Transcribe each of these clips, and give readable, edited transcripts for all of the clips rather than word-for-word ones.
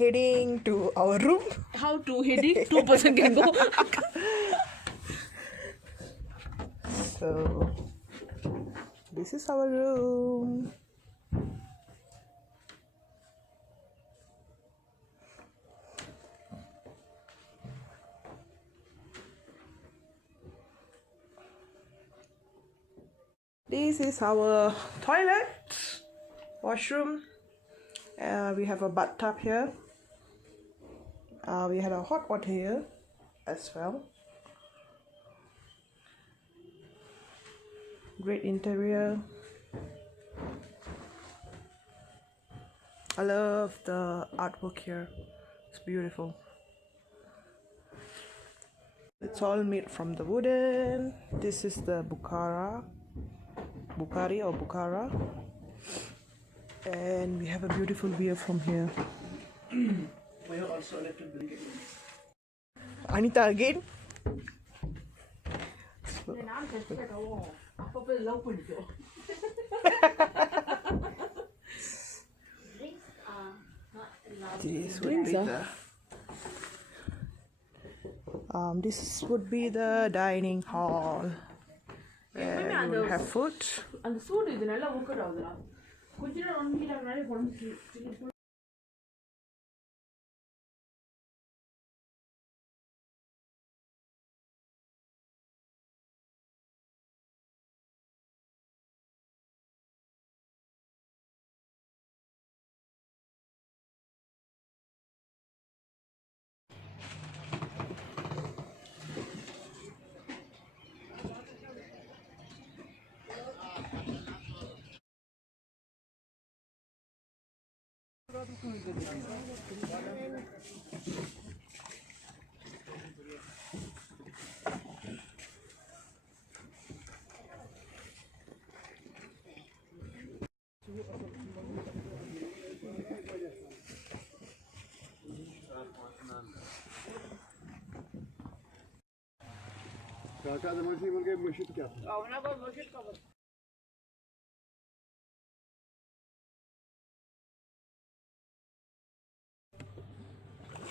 heading to our room. How to heading? 2 person can go. So this is our room. This is our toilet, washroom. We have a bathtub here. We had a hot water here as well. Great interior. I love the artwork here. It's beautiful. It's all made from the wooden. This is the Bukhari or Bukhara. And we have a beautiful view from here. Anita again. This would be the dining hall. And we'll have food.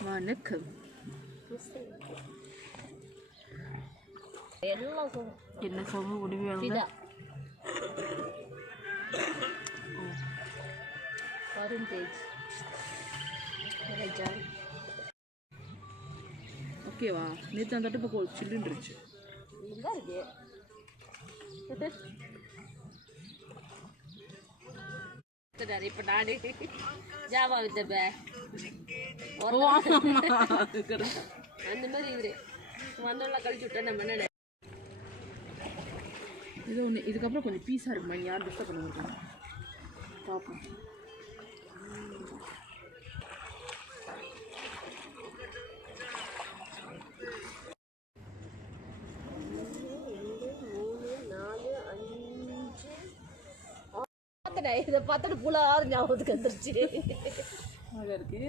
வணக்கம். என்ன சொல்ல முடியும்? ஓகேவா? நேற்று அந்த தட்டு சில்லுன்னு இருந்துச்சு. இப்ப நாடு ஜாவா வித்தப்ப அந்த மாதிரி இவரு வந்தோம்லாம் கழிச்சு விட்டா நம்ம என்ன இது ஒன்று. இதுக்கப்புறம் கொஞ்சம் பீஸாக இருக்குமா? யார் டிஸ்டர்ப் பண்ண மாட்டாங்க. பார்ப்போம். இதை பார்த்துட்டு புள்ள ஞாபகத்துக்கு வந்துருச்சு. அங்கே இருக்கு.